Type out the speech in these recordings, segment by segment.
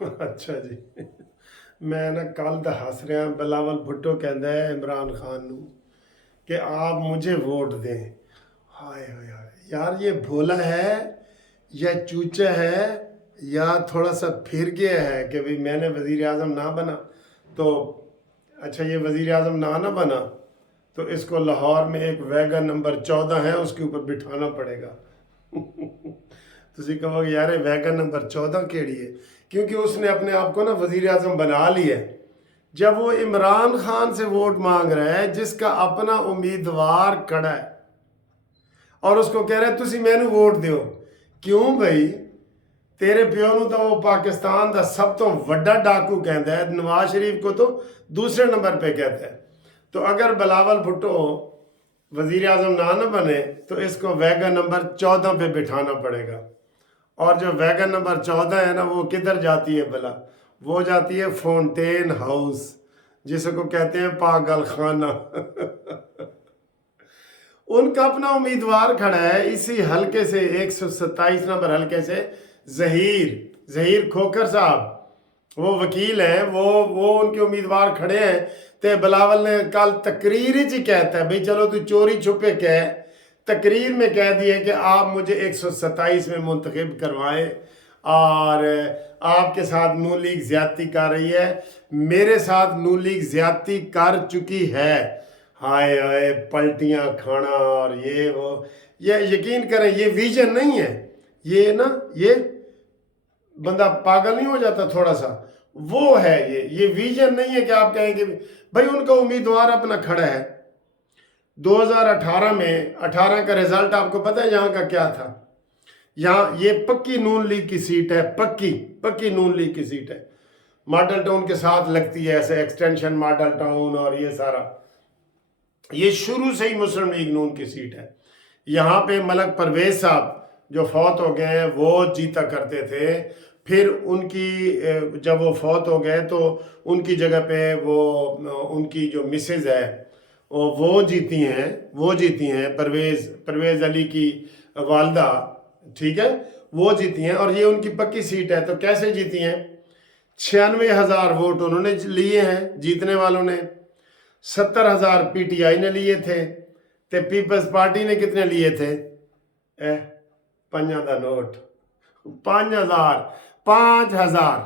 ਅੱਛਾ ਜੀ। ਮੈਂ ਨਾ ਕੱਲ ਦਾ ਹੱਸ ਰਿਹਾ। ਬਿਲਾਵਲ ਭੁੱਟੋ ਕਹਿੰਦਾ ਹੈ इमरान खान ਨੂੰ कि आप मुझे वोट दें। हाय हाय हाय यार, ये भोला है या चूचा है या थोड़ा सा फिर गया है कि भाई मैंने वज़ीर आज़म ना बना तो अच्छा, ये वज़ीर आज़म ना बना तो इसको लाहौर में एक वैगन नंबर 14 है उसके ऊपर बिठाना पड़ेगा। ਤੁਸੀਂ ਕਹੋਗੇ यार ये वैगन नंबर 14 केड़ी है, क्योंकि उसने अपने आप को ना वज़ीर आज़म बना लिया है। जब वो इमरान खान से वोट मांग रहा है जिसका अपना उम्मीदवार खड़ा है और उसको कह रहा है तुसी मैनू वोट दियो। क्यों भाई? तेरे प्यो ਨੂੰ ਤਾਂ ਉਹ ਪਾਕਿਸਤਾਨ ਦਾ ਸਭ ਤੋਂ ਵੱਡਾ डाकू कहता है, नवाज शरीफ को तो दूसरे नंबर पे कहता है। तो अगर बिलावल भुट्टो वज़ीर आज़म ना बने तो इसको वैगन नंबर 14 पे बिठाना पड़ेगा। और जो वैगन नंबर 14 है ना, वो किधर जाती है भला? वो जाती है फाउंटेन हाउस, जिसको कहते हैं पागल खाना। उनका अपना उम्मीदवार खड़ा है इसी हलके से, 127 नंबर हलके से, ज़हीर खोखर साहब, वो वकील हैं, वो उनके उम्मीदवार खड़े हैं। तो बिलावल ने कल तकरीर ही कहता है भाई चलो तू चोरी छुपे कह, तकरीर में कह दिए कि आप मुझे 127 में मुंतखब करवाएं और आपके साथ नून लीग ज़्यादती कर रही है, मेरे साथ नून लीग ज़्यादती कर चुकी है। हाय हाय, पलटियाँ खाना और ये वो। ये यकीन करें, ये विजन नहीं है। ये ना, ये बंदा पागल नहीं हो जाता थोड़ा सा, वो है ये विजन नहीं है कि आप कहेंगे भाई उनका उम्मीदवार अपना खड़ा है। 2018 में 18 का रिजल्ट आपको पता है यहाँ का क्या था? यहाँ ये पक्की नून लीग की सीट है, पक्की नून लीग की सीट है। मॉडल टाउन के साथ लगती है, ऐसे एक्सटेंशन मॉडल टाउन और ये सारा, ये शुरू से ही मुस्लिम लीग नून की सीट है। यहाँ पे मलक परवेज साहब जो फौत हो गए हैं वो जीता करते थे। फिर उनकी जब वो फौत हो गए तो उनकी जगह पे वो उनकी जो मिसेज है वो जीती हैं परवेज़ अली की वालदा, ठीक है, वो जीती हैं और ये उनकी पक्की सीट है। तो कैसे जीती हैं? 96,000 वोट उन्होंने लिए हैं जीतने वालों ने, 70,000 पीटीआई ने लिए थे, तो पीपल्स पार्टी ने कितने लिए थे? 5 का नोट, 5,000।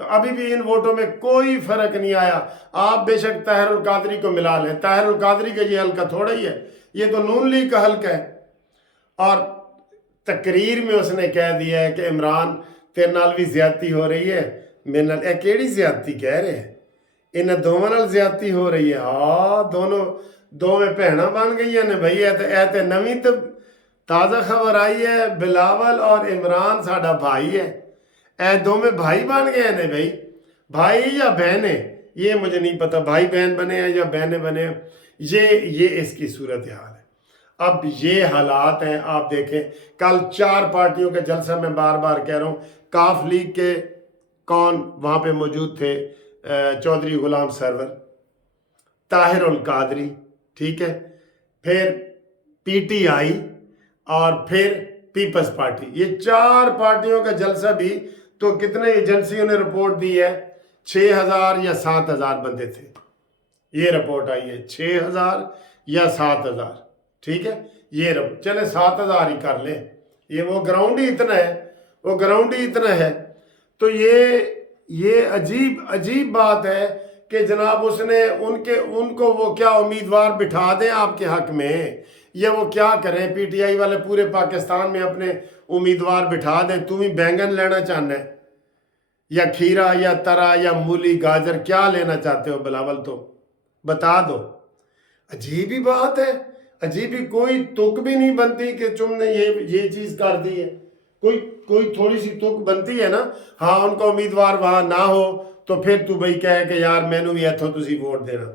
तो अभी भी इन वोटों में कोई फर्क नहीं आया। आप बेशक ताहिरुल कादरी को मिला लें, ताहिरुल कादरी का ये हल्का थोड़ा ही है, ये तो नून लीग का हल्का है। और तकरीर में उसने कह दिया है कि इमरान तेरे नाल भी ज्यादती हो रही है, मेरे नाल ए केड़ी ज्यादती कह रहे हैं? इन्हें दोवां नाल ज्यादती हो रही है। हाँ, दोवें भैणां बन गई ने भाई। ए ते नवीं तो ताज़ा खबर आई है, बिलावल और इमरान साडा भाई है। ए दोवें भाई बन गए ने भाई, भाई या बहने ये मुझे नहीं पता, भाई बहन बने हैं या बहनें बने हैं, ये इसकी सूरत हाल है। अब ये हालात हैं, आप देखें कल 4 पार्टियों के जलसा में बार बार कह रहा हूँ, काफ लीग के कौन वहाँ पे मौजूद थे? चौधरी गुलाम सरवर, ताहिरुल कादरी, ठीक है, फिर पीटीआई और फिर पीपल्स पार्टी, ये 4 पार्टियों का जलसा भी। तो कितने एजेंसियों ने रिपोर्ट दी है? 6,000 या 7,000 बंदे थे। ये रिपोर्ट आई है 6,000 या 7,000, ठीक है। ये चले 7,000 ही कर ले, ये वो ग्राउंड ही इतना है। तो ये अजीब बात है कि जनाब उसने उनको वो क्या उम्मीदवार बिठा दें आपके हक में, या वो क्या करें? पीटीआई वाले पूरे पाकिस्तान में अपने उम्मीदवार बिठा दें। तुम ही बैंगन लेना चाहना है या खीरा या तरा या मूली गाजर, क्या लेना चाहते हो बिलावल? तो बता दो। अजीब ही बात है, अजीब ही, कोई तुक भी नहीं बनती कि तुमने ये चीज़ कर दी है। कोई थोड़ी सी तुक बनती है ना। हाँ, उनका उम्मीदवार वहाँ ना हो तो फिर तू भाई कहे कि यार मैनू भी इथों तुसी वोट देना।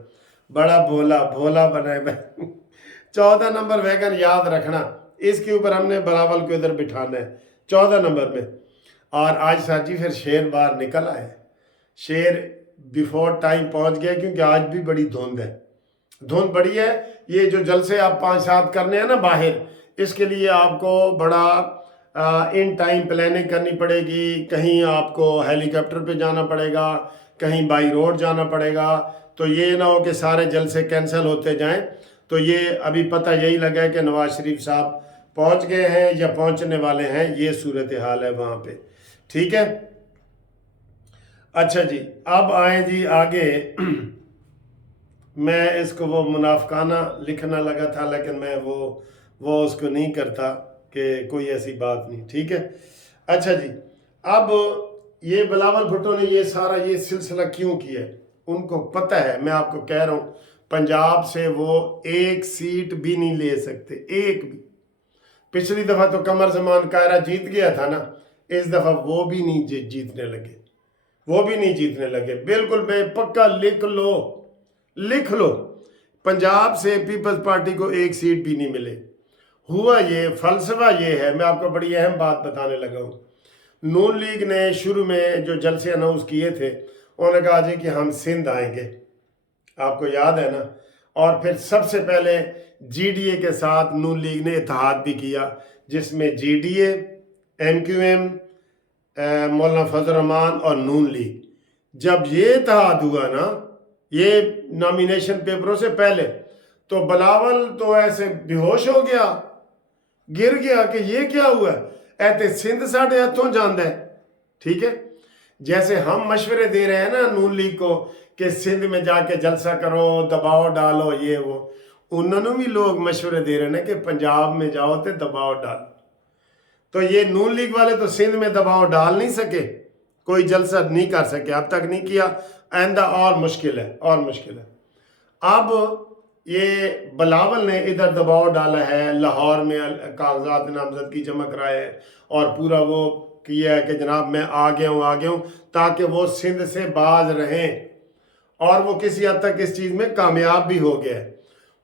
बड़ा भोला बना है भाई। 14 नंबर वैगन याद रखना, इसके ऊपर हमने बिलावल को इधर बिठाना है 14 नंबर में। और आज सर जी फिर शेर बाहर निकल आए, शेर बिफोर टाइम पहुंच गया, क्योंकि आज भी बड़ी धुंध है, धुंध बड़ी है। ये जो जलसे आप 5-7 करने हैं ना बाहर, इसके लिए आपको बड़ा इन टाइम प्लानिंग करनी पड़ेगी, कहीं आपको हेलीकॉप्टर पे जाना पड़ेगा, कहीं बाई रोड जाना पड़ेगा। तो ये ना हो कि सारे जलसे कैंसिल होते जाएं। तो ये अभी पता यही लगा है कि नवाज शरीफ साहब पहुंच गए हैं या पहुंचने वाले हैं, ये सूरत हाल है वहाँ पे। ठीक है, अच्छा जी, अब आए जी आगे। मैं इसको वो मुनाफकाना लिखना लगा था, लेकिन मैं वो उसको नहीं करता कि कोई ऐसी बात नहीं। ठीक है, अच्छा जी, अब ये बिलावल भुट्टो ने ये सारा ये सिलसिला क्यों किया, उनको पता है। मैं आपको कह रहा हूँ, पंजाब से वो एक सीट भी नहीं ले सकते, एक भी। पिछली दफ़ा तो कमर ज़मान कायरा जीत गया था ना, इस दफ़ा वो भी नहीं जीतने लगे, वो भी नहीं जीतने लगे। बिल्कुल पक्का लिख लो, पंजाब से पीपल्स पार्टी को एक सीट भी नहीं मिले। हुआ ये, फलसफा ये है। मैं आपको बड़ी अहम बात बताने लगा हूँ। नून लीग ने शुरू में जो जलसे अनाउंस किए थे, उन्होंने कहा जी कि हम सिंध आएंगे, आपको याद है ना। और फिर सबसे पहले जीडीए के साथ नून लीग ने इत्तेहाद भी किया, जिसमें जीडीए, एमक्यूएम, मौलाना फजल रहमान और नून लीग, जब ये इत्तेहाद हुआ ना, ये नॉमिनेशन पेपरों से पहले, तो बिलावल तो ऐसे बेहोश हो गया, गिर गया कि ये क्या हुआ, ऐते सिंध साढ़े हथों जांदा है। ठीक है, जैसे हम मशवरे दे रहे हैं ना नून लीग को कि सिंध में जाके जलसा करो, दबाव डालो, ये वो, उन्होंने भी लोग मशवरे दे रहे हैं ना कि पंजाब में जाओ तो दबाव डालो। तो ये नून लीग वाले तो सिंध में दबाव डाल नहीं सके, कोई जलसा नहीं कर सके, अब तक नहीं किया, आइंदा और मुश्किल है, और मुश्किल है। अब ये बिलावल ने इधर दबाव डाला है, लाहौर में कागजात नामजदगी जमा कराए हैं और पूरा वो किया है कि जनाब मैं आ गया हूँ, ताकि वो सिंध से बाज रहें। और वो किसी हद तक इस चीज़ में कामयाब भी हो गया है।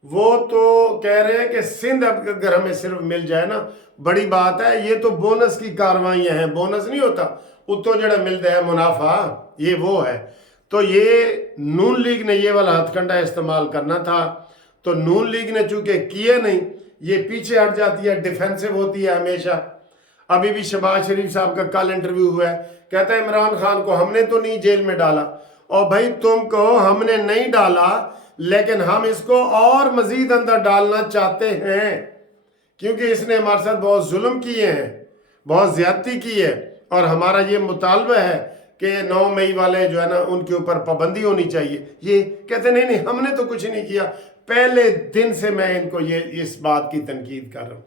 वो तो कह रहे हैं कि सिंध अगर हमें सिर्फ मिल जाए ना, बड़ी बात है। ये तो बोनस की कार्रवाइयाँ हैं, बोनस नहीं होता, उत्तो जड़ा मिलता है मुनाफा, ये वो है। तो ये नून लीग ने ये वाला हथकंडा इस्तेमाल करना था, तो नून लीग ने चूंकि किए नहीं, ये पीछे हट जाती है, डिफेंसिव होती है हमेशा। अभी भी शहबाज शरीफ साहब का कल इंटरव्यू हुआ है, कहता है इमरान खान को हमने तो नहीं जेल में डाला। और भाई तुमको हमने नहीं डाला, लेकिन हम इसको और मजीद अंदर डालना चाहते हैं, क्योंकि इसने हमारे साथ बहुत जुल्म किए हैं, बहुत ज्यादती की है, और हमारा ये मुतालबा है कि 9 मई वाले जो है ना, उनके ऊपर पाबंदी होनी चाहिए। ये कहते नहीं नहीं हमने तो कुछ नहीं किया। पहले दिन से मैं इनको ये इस बात की तनकीद कर रहा हूँ,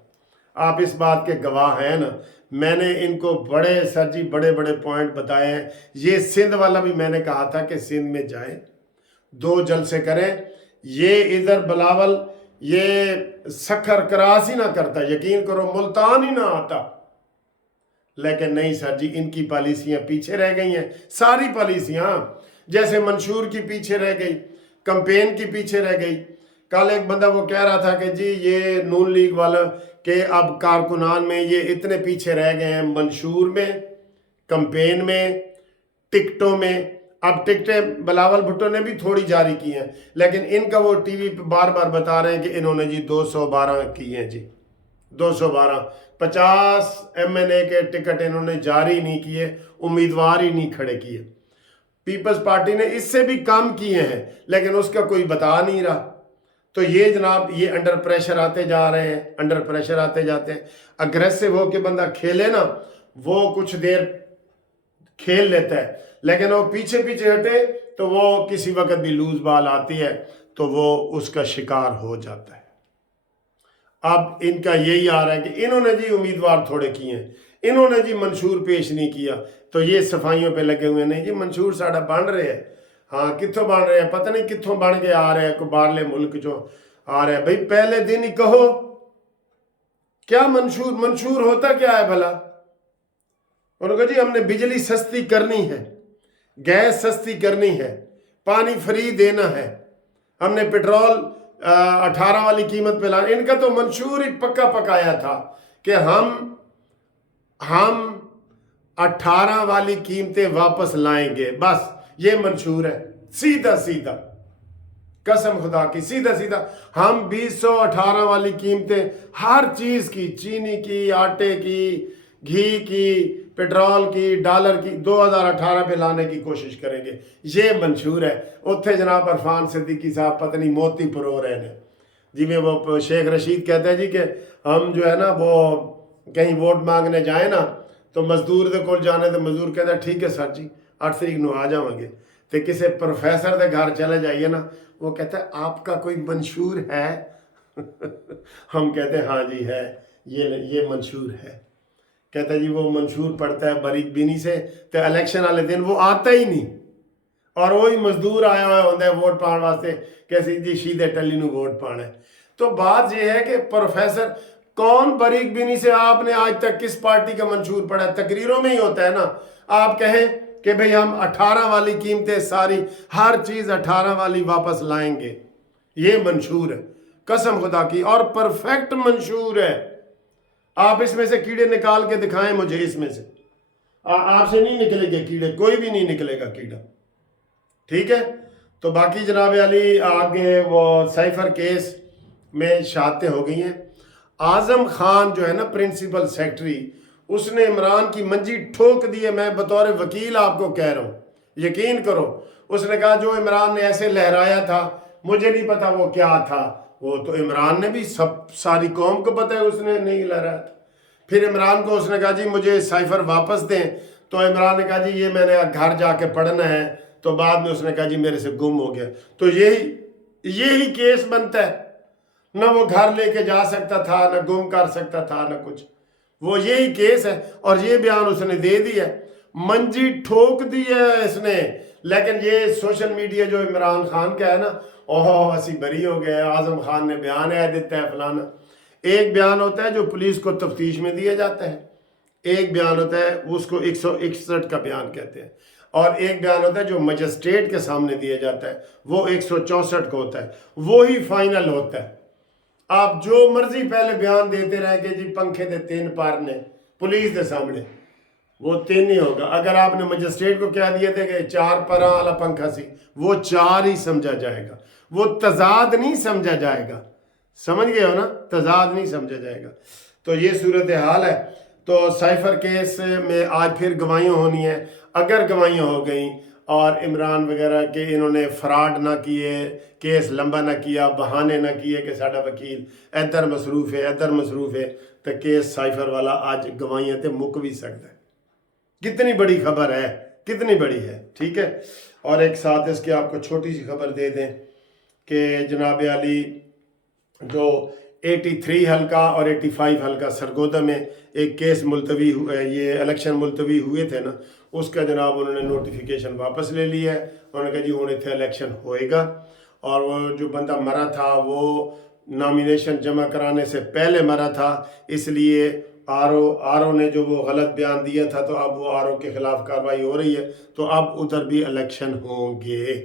आप इस बात के गवाह हैं ना। मैंने इनको बड़े सर जी बड़े बड़े पॉइंट बताए हैं। ये सिंध वाला भी मैंने कहा था कि सिंध में जाए, 2 जलसे करें। ये इधर बिलावल ये सखर क्रास ही ना करता, यकीन करो मुल्तान ही ना आता, लेकिन नहीं सर जी, इनकी पॉलिसियां पीछे रह गई हैं, सारी पॉलिसियां। जैसे मंशूर की पीछे रह गई, कैंपेन की पीछे रह गई। कल एक बंदा वो कह रहा था कि जी ये नून लीग वाला के अब कारकुनान में ये इतने पीछे रह गए हैं, मंशूर में, कैंपेन में, टिकटों में। अब टिकटें बिलावल भुट्टो ने भी थोड़ी जारी की हैं, लेकिन इनका वो टीवी पे बार बार बता रहे हैं कि इन्होंने जी 212 की हैं जी, 212, 50 MNA के टिकट इन्होंने जारी नहीं किए, उम्मीदवार ही नहीं खड़े किए। पीपल्स पार्टी ने इससे भी कम किए हैं, लेकिन उसका कोई बता नहीं रहा। तो ये जनाब ये अंडर प्रेशर आते जा रहे हैं, अंडर प्रेशर आते जाते हैं। अग्रेसिव हो के बंदा खेले ना, वो कुछ देर खेल लेता है, लेकिन वो पीछे पीछे हटे तो वो किसी वक्त भी लूज बॉल आती है तो वो उसका शिकार हो जाता है। अब इनका यही आ रहा है कि इन्होंने जी उम्मीदवार थोड़े किए हैं, इन्होंने जी मंशूर पेश नहीं किया, तो ये सफाइयों पे लगे हुए नहीं जी मंशूर साड़ा बन रहे हैं। हाँ कितों बन रहे हैं, पता नहीं कितों बन के आ रहे हैं, कोई बाहरले मुल्क जो आ रहे हैं। भाई पहले दिन ही कहो क्या मंशूर, मंशूर होता क्या है भला। उन्होंने कहा जी हमने बिजली सस्ती करनी है, गैस सस्ती करनी है, पानी फ्री देना है, हमने पेट्रोल 18 वाली कीमत पे लाना। इनका तो मंशूर ही पक्का पकाया था कि हम 18 वाली कीमतें वापस लाएंगे, बस ये मंशूर है, सीधा सीधा, कसम खुदा की सीधा सीधा। हम 2018 वाली कीमतें हर चीज की, चीनी की, आटे की, घी की, पेट्रोल की, डॉलर की 2018 पे लाने की कोशिश करेंगे। ये मंशूर है। उत्थे जनाब इरफान सिद्दीकी साहब पत्नी मोती परो रहे हैं जिमें वो शेख रशीद कहते हैं जी कि हम जो है ना वो कहीं वोट मांगने जाए ना तो मजदूर दे कोल जाने तो मजदूर कहता है ठीक है सर जी 8 तरीक ਨੂੰ आ जावांगे। तो किसी प्रोफेसर के घर चले जाइए ना, वो कहता है आपका कोई मंशूर है हम कहते हैं हाँ जी है, ये मंशूर है। कहता है जी वो मंशूर पड़ता है बारीक बीनी से, तो इलेक्शन वाले दिन वो आता ही नहीं और वही मजदूर आया हुआ होता है वोट पाने वास्ते कैसे जी सीधे टली नू वोट पाना है। तो बात यह है कि प्रोफेसर कौन बारीक बीनी से आपने आज तक किस पार्टी का मंशूर पड़ा है? तकरीरों में ही होता है ना। आप कहें कि भाई हम 18 वाली कीमतें सारी हर चीज़ 18 वाली वापस लाएंगे, ये मंशूर है कसम खुदा की, और परफेक्ट मंशूर है। आप इसमें से कीड़े निकाल के दिखाएं मुझे, इसमें से आपसे नहीं निकलेंगे कीड़े, कोई भी नहीं निकलेगा कीड़ा, ठीक है। तो बाकी जनाब अली आगे वो साइफर केस में शहादतें हो गई हैं। आजम खान जो है ना प्रिंसिपल सेक्रेटरी, उसने इमरान की मंजी ठोक दी है। मैं बतौर वकील आपको कह रहा हूँ, यकीन करो। उसने कहा जो इमरान ने ऐसे लहराया था, मुझे नहीं पता वो क्या था, वो तो इमरान ने भी सब सारी कौम को पता है उसने नहीं लहराया था। फिर इमरान को उसने कहा जी मुझे साइफर वापस दें, तो इमरान ने कहा जी ये मैंने घर जाके पढ़ना है, तो बाद में उसने कहा जी मेरे से गुम हो गया। तो यही केस बनता है, न वो घर लेके जा सकता था, न गुम कर सकता था, न कुछ, वो यही केस है। और ये बयान उसने दे दिया, मंजी ठोक दी है इसने। लेकिन ये सोशल मीडिया जो इमरान खान का है ना, ओह असी बरी हो गए, आजम खान ने बयान है देता है फलाना। एक बयान होता है जो पुलिस को तफ्तीश में दिया जाता है, एक बयान होता है उसको 161 का बयान कहते हैं, और एक बयान होता है जो मजिस्ट्रेट के सामने दिया जाता है, वो 164 का होता है, वो ही फाइनल होता है। आप जो मर्जी पहले बयान देते रहे कि जी पंखे दे 3 पार ने पुलिस के सामने, वो 3 ही होगा। अगर आपने मजिस्ट्रेट को कह दिए थे कि 4 पारा वाला पंखा सी, वो 4 ही समझा जाएगा, वो तजाद नहीं समझा जाएगा। समझ गए हो ना, तजाद नहीं समझा जाएगा। तो ये सूरत हाल है। तो साइफर केस में आज फिर गवाहियाँ होनी है। अगर गवाहियाँ हो गई और इमरान वगैरह के इन्होंने फ्रॉड ना किए, केस लंबा ना किया, बहाने ना किए कि साडा वकील इधर मसरूफ है इधर मसरूफ है, तो केस साइफर वाला आज गवाहियाँ ते मुक भी सकता है। कितनी बड़ी खबर है, कितनी बड़ी है, ठीक है। और एक साथ इसके आपको छोटी सी खबर दे दें कि जनाब अली जो 83 हल्का और 85 हल्का सरगोदा में एक केस मुलतवी हुआ, ये इलेक्शन मुलतवी हुए थे ना, उसका जनाब उन्होंने नोटिफिकेशन वापस ले लिया है। उन्होंने कहा जी हूँ इतने इलेक्शन होएगा। और वो जो बंदा मरा था वो नॉमिनेशन जमा कराने से पहले मरा था, इसलिए आर ओ ने जो वो गलत बयान दिया था, तो अब वो आर ओ के ख़िलाफ़ कार्रवाई हो रही है। तो अब उधर भी इलेक्शन होंगे,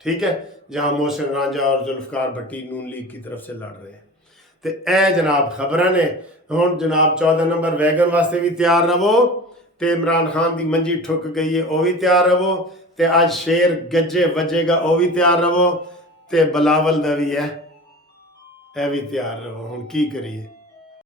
ठीक है, जहाँ मोहसिन रांझा और जुल्फ़कार भट्टी नून लीग की तरफ से लड़ रहे हैं। तो ए जनाब खबर ने हूँ जनाब 14 नंबर वैगन वास्ते भी तैयार रहो, तो इमरान खान की मंजी ठुक गई है वह भी तैयार रहो, तो आज शेर गज्जे वजेगा वह भी तैयार रहो, तो बिलावल दा भी है, ए भी तैयार रहो। हूँ की करिए।